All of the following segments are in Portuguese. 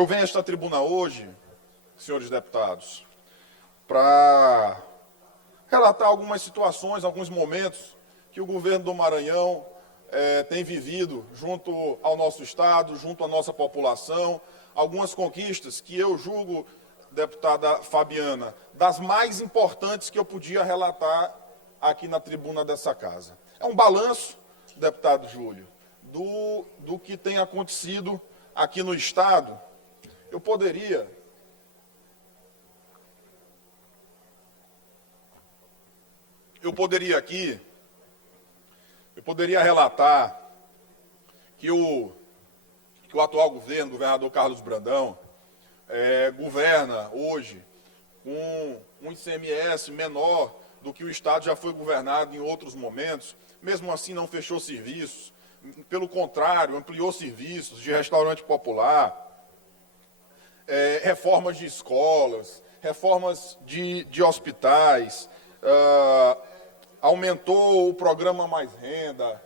Eu venho a esta tribuna hoje, senhores deputados, para relatar algumas situações, alguns momentos que o governo do Maranhão tem vivido junto ao nosso Estado, junto à nossa população, algumas conquistas que eu julgo, deputada Fabiana, das mais importantes que eu podia relatar aqui na tribuna dessa casa. É um balanço, deputado Júlio, do que tem acontecido aqui no Estado. Eu poderia relatar que o atual governo, o governador Carlos Brandão, governa hoje com um ICMS menor do que o Estado já foi governado em outros momentos. Mesmo assim, não fechou serviços. Pelo contrário, ampliou serviços de restaurante popular, reformas de escolas, reformas de hospitais, aumentou o programa Mais Renda,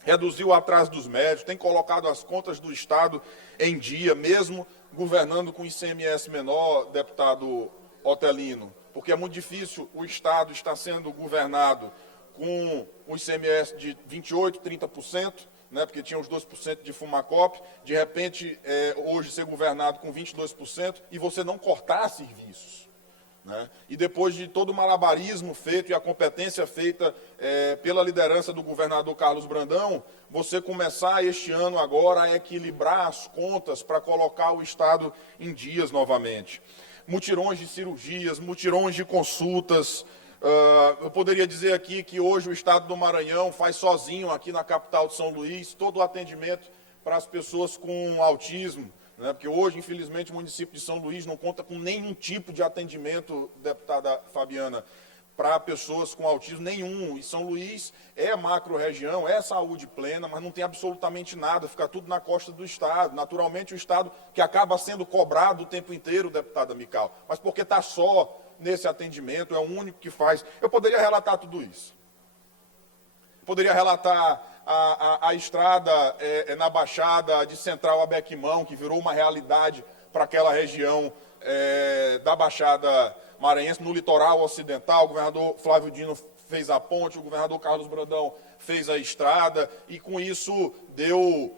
reduziu o atraso dos médicos, tem colocado as contas do Estado em dia, mesmo governando com ICMS menor, deputado Otelino, porque é muito difícil o Estado estar sendo governado com o ICMS de 28%, 30%, né, porque tinha os 2% de Fumacop, de repente, hoje ser governado com 22% e você não cortar serviços. Né? E depois de todo o malabarismo feito e a competência feita pela liderança do governador Carlos Brandão, você começar este ano agora a equilibrar as contas para colocar o Estado em dias novamente. Mutirões de cirurgias, mutirões de consultas. Eu poderia dizer aqui que hoje o Estado do Maranhão faz sozinho aqui na capital de São Luís todo o atendimento para as pessoas com autismo, né? Porque hoje, infelizmente, o município de São Luís não conta com nenhum tipo de atendimento, deputada Fabiana, para pessoas com autismo nenhum. E São Luís é macro-região, é saúde plena, mas não tem absolutamente nada, fica tudo na costa do Estado. Naturalmente, o Estado que acaba sendo cobrado o tempo inteiro, deputada Mical, mas porque está só nesse atendimento, é o único que faz. Eu poderia relatar tudo isso. Poderia relatar a estrada na Baixada de Central a Bequimão, que virou uma realidade para aquela região da Baixada Maranhense, no litoral ocidental. O governador Flávio Dino fez a ponte, o governador Carlos Brandão fez a estrada, e com isso deu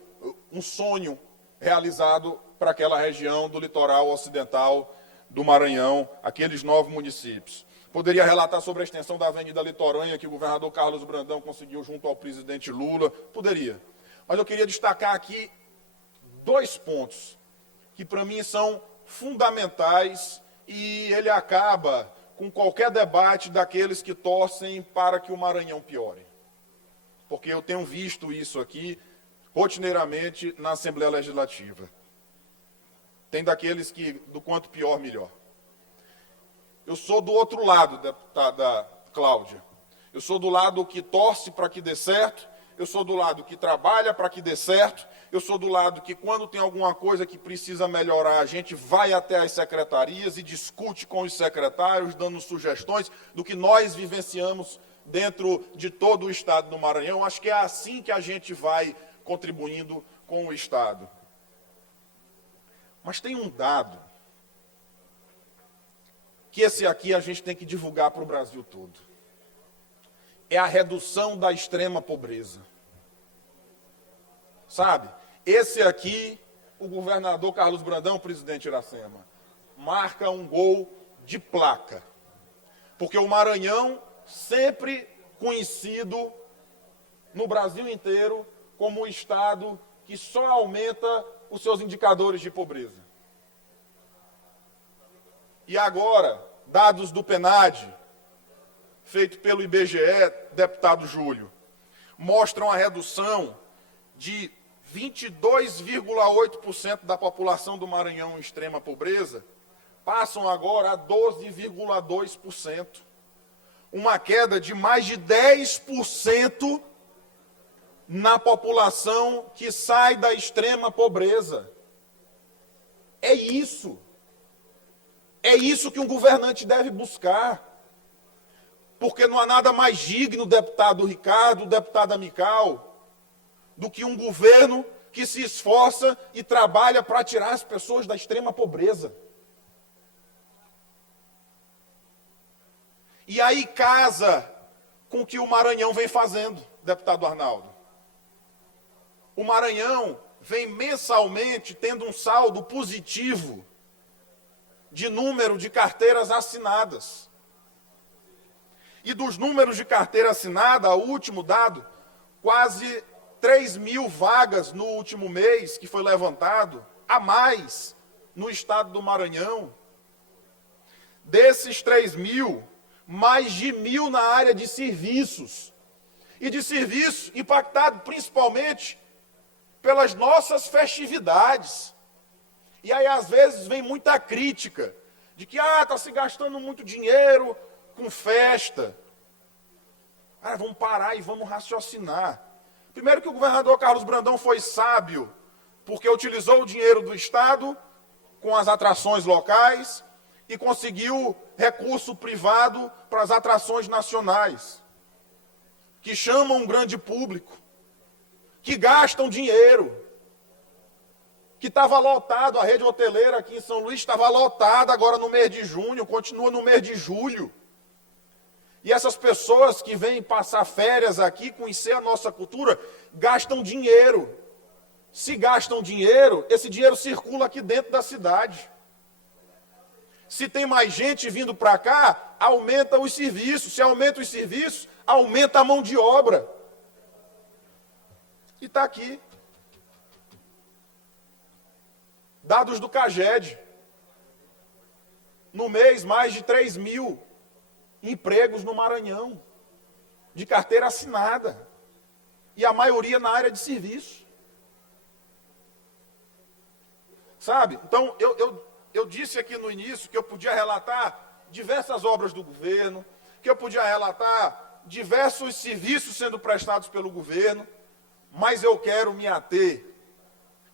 um sonho realizado para aquela região do litoral ocidental do Maranhão, aqueles 9 municípios. Poderia relatar sobre a extensão da Avenida Litorânea, que o governador Carlos Brandão conseguiu junto ao presidente Lula. Poderia. Mas eu queria destacar aqui 2 pontos que, para mim, são fundamentais, e ele acaba com qualquer debate daqueles que torcem para que o Maranhão piore. Porque eu tenho visto isso aqui rotineiramente na Assembleia Legislativa. Tem daqueles que, do quanto pior, melhor. Eu sou do outro lado, deputada Cláudia. Eu sou do lado que torce para que dê certo, eu sou do lado que trabalha para que dê certo, eu sou do lado que, quando tem alguma coisa que precisa melhorar, a gente vai até as secretarias e discute com os secretários, dando sugestões do que nós vivenciamos dentro de todo o Estado do Maranhão. Acho que é assim que a gente vai contribuindo com o Estado. Mas tem um dado que esse aqui a gente tem que divulgar para o Brasil todo. É a redução da extrema pobreza. Sabe? Esse aqui, o governador Carlos Brandão, presidente Iracema, marca um gol de placa. Porque o Maranhão, sempre conhecido no Brasil inteiro como o estado que só aumenta os seus indicadores de pobreza. E agora, dados do PNAD, feito pelo IBGE, deputado Júlio, mostram a redução de 22,8% da população do Maranhão em extrema pobreza, passam agora a 12,2%. Uma queda de mais de 10% na população que sai da extrema pobreza. É isso. É isso que um governante deve buscar. Porque não há nada mais digno, deputado Ricardo, deputada Mical, do que um governo que se esforça e trabalha para tirar as pessoas da extrema pobreza. E aí casa com o que o Maranhão vem fazendo, deputado Arnaldo. O Maranhão vem mensalmente tendo um saldo positivo de número de carteiras assinadas. E dos números de carteira assinada, o último dado, quase 3.000 vagas no último mês, que foi levantado, a mais no estado do Maranhão. Desses 3.000, mais de 1.000 na área de serviços. E de serviço impactado principalmente pelas nossas festividades. E aí, às vezes, vem muita crítica de que está se gastando muito dinheiro com festa. Vamos parar e vamos raciocinar. Primeiro que o governador Carlos Brandão foi sábio, porque utilizou o dinheiro do Estado com as atrações locais e conseguiu recurso privado para as atrações nacionais, que chamam um grande público, que gastam dinheiro, que estava lotado, a rede hoteleira aqui em São Luís estava lotada agora no mês de junho, continua no mês de julho. E essas pessoas que vêm passar férias aqui, conhecer a nossa cultura, gastam dinheiro. Se gastam dinheiro, esse dinheiro circula aqui dentro da cidade. Se tem mais gente vindo para cá, aumenta os serviços. Se aumenta os serviços, aumenta a mão de obra. E está aqui. Dados do CAGED. No mês, mais de 3.000 empregos no Maranhão, de carteira assinada. E a maioria na área de serviço. Sabe? Então, eu disse aqui no início que eu podia relatar diversas obras do governo, que eu podia relatar diversos serviços sendo prestados pelo governo, mas eu quero me ater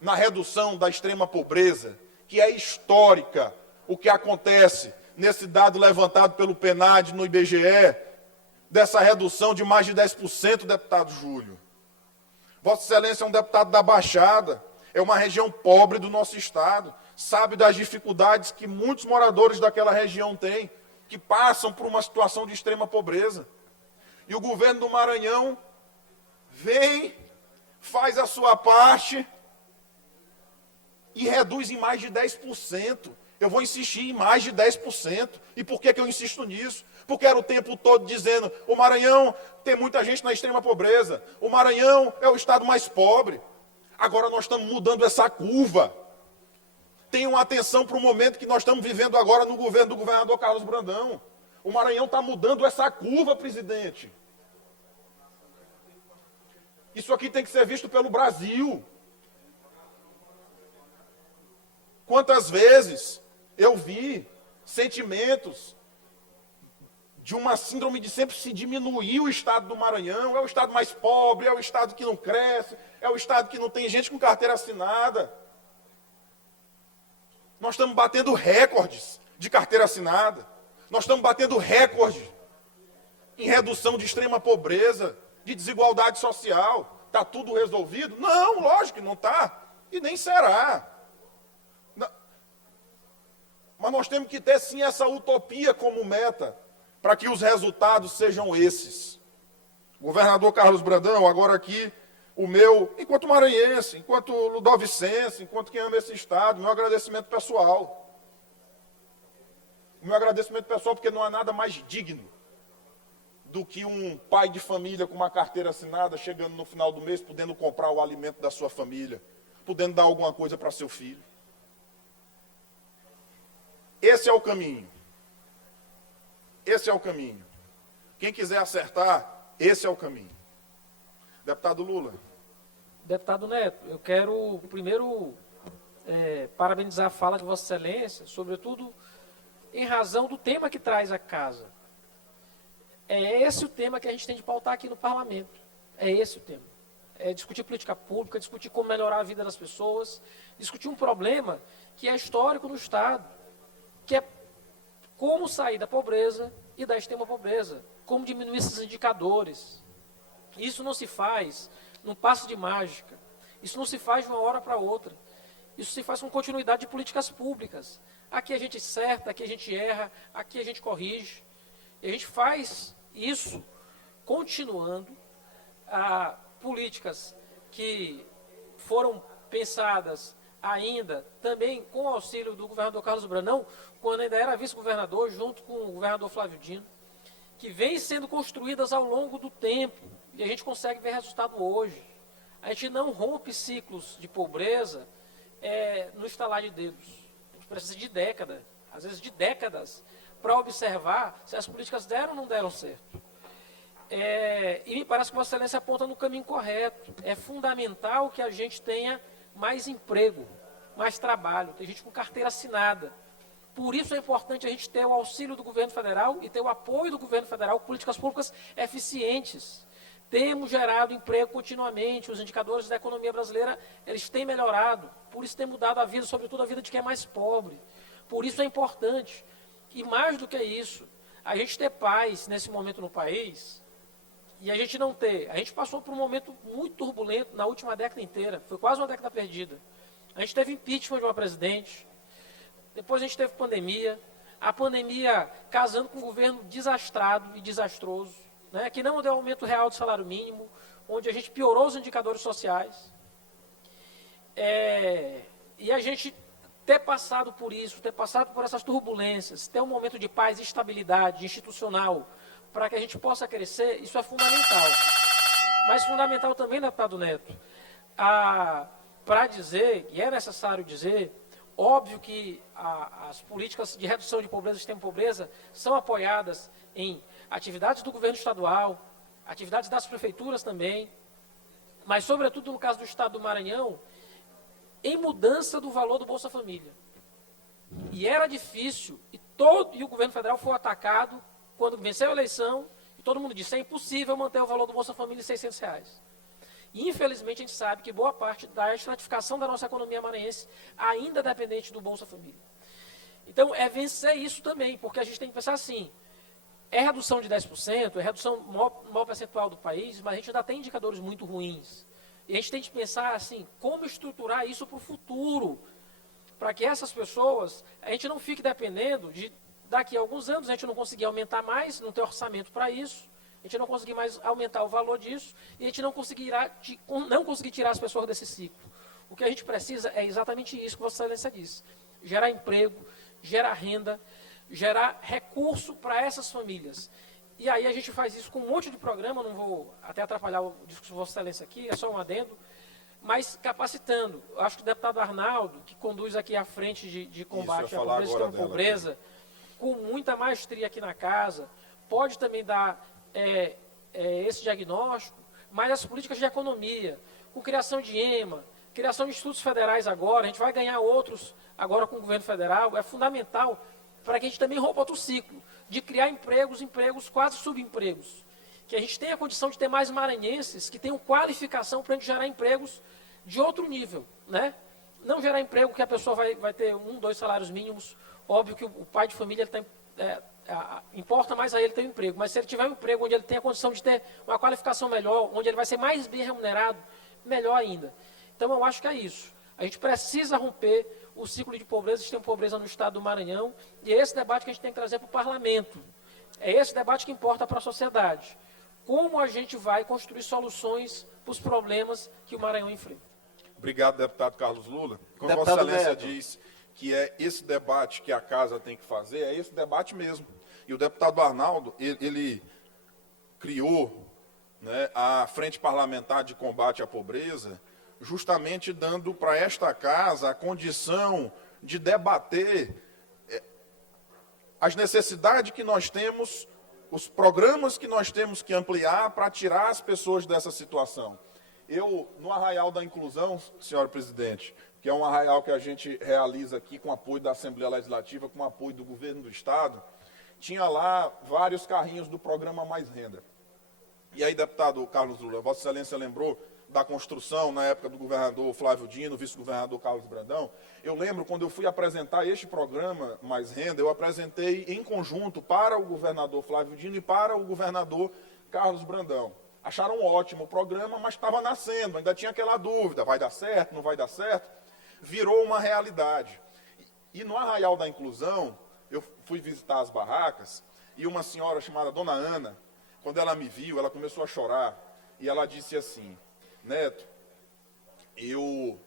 na redução da extrema pobreza, que é histórica, o que acontece nesse dado levantado pelo PNAD no IBGE, dessa redução de mais de 10%, deputado Júlio. Vossa Excelência é um deputado da Baixada, é uma região pobre do nosso estado, sabe das dificuldades que muitos moradores daquela região têm, que passam por uma situação de extrema pobreza. E o governo do Maranhão vem, faz a sua parte e reduz em mais de 10%. Eu vou insistir em mais de 10%. E por que eu insisto nisso? Porque era o tempo todo dizendo, o Maranhão tem muita gente na extrema pobreza, o Maranhão é o estado mais pobre. Agora nós estamos mudando essa curva. Tenham atenção para o momento que nós estamos vivendo agora no governo do governador Carlos Brandão. O Maranhão está mudando essa curva, presidente. Isso aqui tem que ser visto pelo Brasil. Quantas vezes eu vi sentimentos de uma síndrome de sempre se diminuir o estado do Maranhão, é o estado mais pobre, é o estado que não cresce, é o estado que não tem gente com carteira assinada. Nós estamos batendo recordes de carteira assinada, nós estamos batendo recorde em redução de extrema pobreza, de desigualdade social. Está tudo resolvido? Não, lógico que não está, e nem será. Mas nós temos que ter, sim, essa utopia como meta, para que os resultados sejam esses. Governador Carlos Brandão, agora aqui, o meu, enquanto maranhense, enquanto ludovicense, enquanto quem ama esse estado, meu agradecimento pessoal. O meu agradecimento pessoal porque não há nada mais digno do que um pai de família com uma carteira assinada, chegando no final do mês, podendo comprar o alimento da sua família, podendo dar alguma coisa para seu filho. Esse é o caminho. Esse é o caminho. Quem quiser acertar, esse é o caminho. Deputado Lula. Deputado Neto, eu quero primeiro parabenizar a fala de Vossa Excelência, sobretudo em razão do tema que traz a casa. É esse o tema que a gente tem de pautar aqui no parlamento. É esse o tema. É discutir política pública, discutir como melhorar a vida das pessoas, discutir um problema que é histórico no Estado, que é como sair da pobreza e da extrema pobreza, como diminuir esses indicadores. Isso não se faz num passo de mágica. Isso não se faz de uma hora para outra. Isso se faz com continuidade de políticas públicas. Aqui a gente acerta, aqui a gente erra, aqui a gente corrige. E a gente faz isso continuando políticas que foram pensadas ainda também com o auxílio do governador Carlos Brandão, quando ainda era vice-governador, junto com o governador Flávio Dino, que vem sendo construídas ao longo do tempo, e a gente consegue ver resultado hoje. A gente não rompe ciclos de pobreza no estalar de dedos. A gente precisa de décadas, às vezes de décadas, para observar se as políticas deram ou não deram certo. E me parece que Vossa Excelência aponta no caminho correto. É fundamental que a gente tenha mais emprego, mais trabalho, tem gente com carteira assinada. Por isso é importante a gente ter o auxílio do governo federal e ter o apoio do governo federal com políticas públicas eficientes. Temos gerado emprego continuamente, os indicadores da economia brasileira, eles têm melhorado, por isso tem mudado a vida, sobretudo a vida de quem é mais pobre. Por isso é importante. E mais do que isso, a gente ter paz nesse momento no país, e a gente não ter. A gente passou por um momento muito turbulento na última década inteira, foi quase uma década perdida. A gente teve impeachment de uma presidente, depois a gente teve pandemia, a pandemia casando com um governo desastrado e desastroso, né, que não deu aumento real do salário mínimo, onde a gente piorou os indicadores sociais. E a gente ter passado por isso, ter passado por essas turbulências, ter um momento de paz e estabilidade institucional, para que a gente possa crescer, isso é fundamental. Mas fundamental também, deputado Neto, para dizer, e é necessário dizer, óbvio que as políticas de redução de pobreza e extrema pobreza são apoiadas em atividades do governo estadual, atividades das prefeituras também, mas sobretudo no caso do estado do Maranhão, em mudança do valor do Bolsa Família. E era difícil, e o governo federal foi atacado quando venceu a eleição, e todo mundo disse, é impossível manter o valor do Bolsa Família em R$600. E, infelizmente, a gente sabe que boa parte da estratificação da nossa economia maranhense ainda é dependente do Bolsa Família. Então, é vencer isso também, porque a gente tem que pensar assim, é redução de 10%, é redução maior percentual do país, mas a gente ainda tem indicadores muito ruins. E a gente tem que pensar assim, como estruturar isso para o futuro, para que essas pessoas, a gente não fique dependendo de, daqui a alguns anos, a gente não conseguir aumentar mais, não ter orçamento para isso, a gente não conseguir mais aumentar o valor disso, e a gente não conseguir tirar as pessoas desse ciclo. O que a gente precisa é exatamente isso que Vossa Excelência disse, gerar emprego, gerar renda, gerar recurso para essas famílias. E aí a gente faz isso com um monte de programa, não vou até atrapalhar o discurso de Vossa Excelência aqui, é só um adendo, mas capacitando. Eu acho que o deputado Arnaldo, que conduz aqui a frente de combate à pobreza e extrema pobreza, com muita maestria aqui na casa, pode também dar esse diagnóstico, mas as políticas de economia, com criação de EMA, criação de institutos federais agora, a gente vai ganhar outros agora com o governo federal, é fundamental para que a gente também rompa outro ciclo, de criar empregos quase subempregos. Que a gente tenha a condição de ter mais maranhenses que tenham qualificação para a gente gerar empregos de outro nível, né? Não gerar emprego que a pessoa vai ter 1, 2 salários mínimos. Óbvio que o pai de família importa mais a ele ter um emprego, mas se ele tiver um emprego onde ele tem a condição de ter uma qualificação melhor, onde ele vai ser mais bem remunerado, melhor ainda. Então eu acho que é isso. A gente precisa romper o ciclo de pobreza, extrema pobreza no estado do Maranhão, e é esse debate que a gente tem que trazer para o parlamento. É esse debate que importa para a sociedade. Como a gente vai construir soluções para os problemas que o Maranhão enfrenta. Obrigado, deputado Carlos Lula. Quando Deputado Vossa Excelência Neto. diz que é esse debate que a casa tem que fazer, é esse debate mesmo. E o deputado Arnaldo, ele criou, né, a Frente Parlamentar de Combate à Pobreza, justamente dando para esta casa a condição de debater as necessidades que nós temos, os programas que nós temos que ampliar para tirar as pessoas dessa situação. Eu, no Arraial da Inclusão, senhor presidente, que é um arraial que a gente realiza aqui com apoio da Assembleia Legislativa, com apoio do governo do Estado, tinha lá vários carrinhos do programa Mais Renda. E aí, deputado Carlos Lula, Vossa Excelência lembrou da construção na época do governador Flávio Dino, vice-governador Carlos Brandão. Eu lembro quando eu fui apresentar este programa Mais Renda, eu apresentei em conjunto para o governador Flávio Dino e para o governador Carlos Brandão. acharam ótimo o programa, mas estava nascendo, ainda tinha aquela dúvida, vai dar certo, não vai dar certo? Virou uma realidade. E no Arraial da Inclusão, eu fui visitar as barracas, e uma senhora chamada Dona Ana, quando ela me viu, ela começou a chorar, e ela disse assim, Neto, eu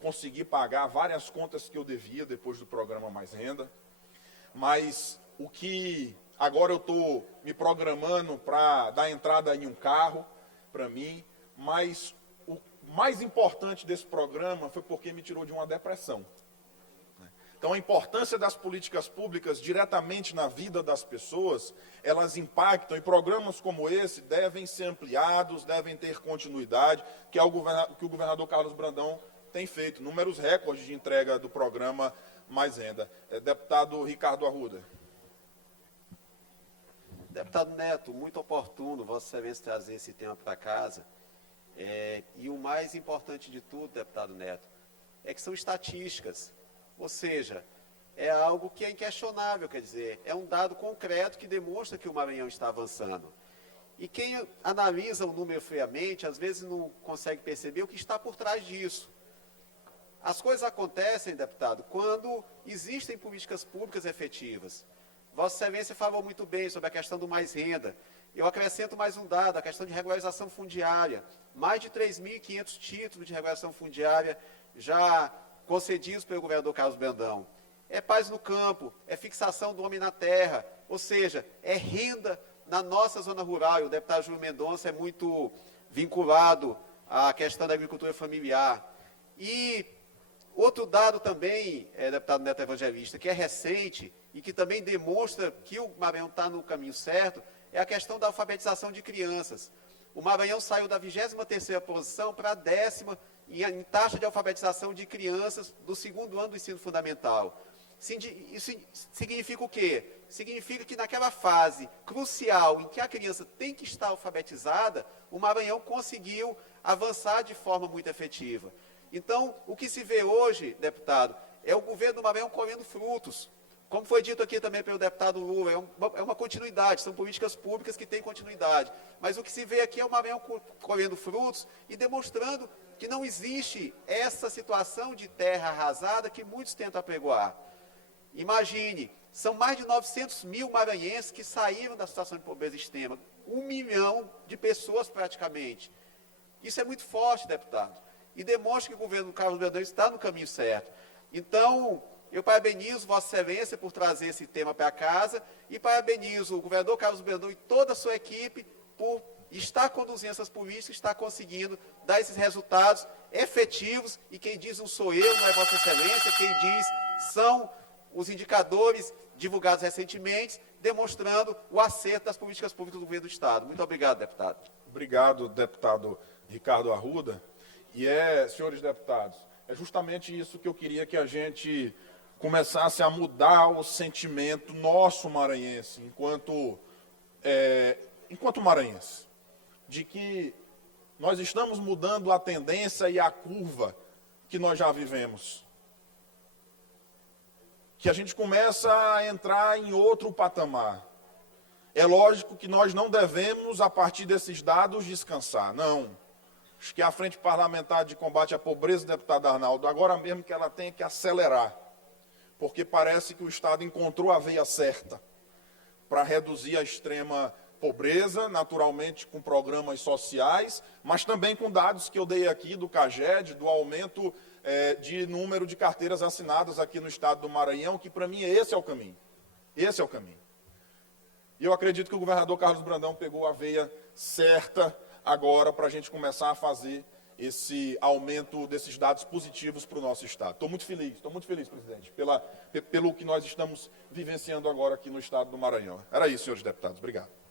consegui pagar várias contas que eu devia depois do programa Mais Renda, mas o que agora eu estou me programando para dar entrada em um carro para mim, mas o mais importante desse programa foi porque me tirou de uma depressão. Então, a importância das políticas públicas diretamente na vida das pessoas, elas impactam, e programas como esse devem ser ampliados, devem ter continuidade, que é o que o governador Carlos Brandão tem feito. Números recordes de entrega do programa Mais Renda. Deputado Ricardo Arruda. Deputado Neto, muito oportuno Vossa Excelência trazer esse tema para casa. E o mais importante de tudo, deputado Neto, é que são estatísticas. Ou seja, é algo que é inquestionável, quer dizer, é um dado concreto que demonstra que o Maranhão está avançando. E quem analisa o número friamente, às vezes não consegue perceber o que está por trás disso. As coisas acontecem, deputado, quando existem políticas públicas efetivas. Vossa Excelência falou muito bem sobre a questão do Mais Renda. Eu acrescento mais um dado, a questão de regularização fundiária. Mais de 3.500 títulos de regularização fundiária já concedidos pelo governador Carlos Brandão. É paz no campo, é fixação do homem na terra, ou seja, é renda na nossa zona rural. E o deputado Júlio Mendonça é muito vinculado à questão da agricultura familiar. E outro dado também, deputado Neto Evangelista, que é recente e que também demonstra que o Maranhão está no caminho certo, é a questão da alfabetização de crianças. O Maranhão saiu da 23ª posição para a 10ª em taxa de alfabetização de crianças do 2º ano do ensino fundamental. Isso significa o quê? Significa que naquela fase crucial em que a criança tem que estar alfabetizada, o Maranhão conseguiu avançar de forma muito efetiva. Então, o que se vê hoje, deputado, é o governo do Maranhão colhendo frutos. Como foi dito aqui também pelo deputado Lula, é uma continuidade, são políticas públicas que têm continuidade. Mas o que se vê aqui é o Maranhão colhendo frutos e demonstrando que não existe essa situação de terra arrasada que muitos tentam apregoar. Imagine, são mais de 900 mil maranhenses que saíram da situação de pobreza extrema, 1 milhão de pessoas praticamente. Isso é muito forte, deputado, e demonstra que o governo do Carlos Brandão está no caminho certo. Então, eu parabenizo Vossa Excelência por trazer esse tema para casa e parabenizo o governador Carlos Brandão e toda a sua equipe por estar conduzindo essas políticas, estar conseguindo dar esses resultados efetivos, e quem diz não sou eu, não é Vossa Excelência, quem diz são os indicadores divulgados recentemente, demonstrando o acerto das políticas públicas do governo do Estado. Muito obrigado, deputado. Obrigado, deputado Ricardo Arruda. E senhores deputados, é justamente isso que eu queria que a gente começasse a mudar o sentimento nosso maranhense, enquanto maranhense, de que nós estamos mudando a tendência e a curva que nós já vivemos. Que a gente começa a entrar em outro patamar. É lógico que nós não devemos, a partir desses dados, descansar. Não. Acho que a Frente Parlamentar de Combate à Pobreza, deputado Arnaldo, agora mesmo que ela tem que acelerar, porque parece que o Estado encontrou a veia certa para reduzir a extrema pobreza, naturalmente com programas sociais, mas também com dados que eu dei aqui do CAGED, do aumento de número de carteiras assinadas aqui no estado do Maranhão, que para mim esse é o caminho. Esse é o caminho. E eu acredito que o governador Carlos Brandão pegou a veia certa agora para a gente começar a fazer esse aumento desses dados positivos para o nosso estado. Estou muito feliz, presidente, pelo que nós estamos vivenciando agora aqui no estado do Maranhão. Era isso, senhores deputados. Obrigado.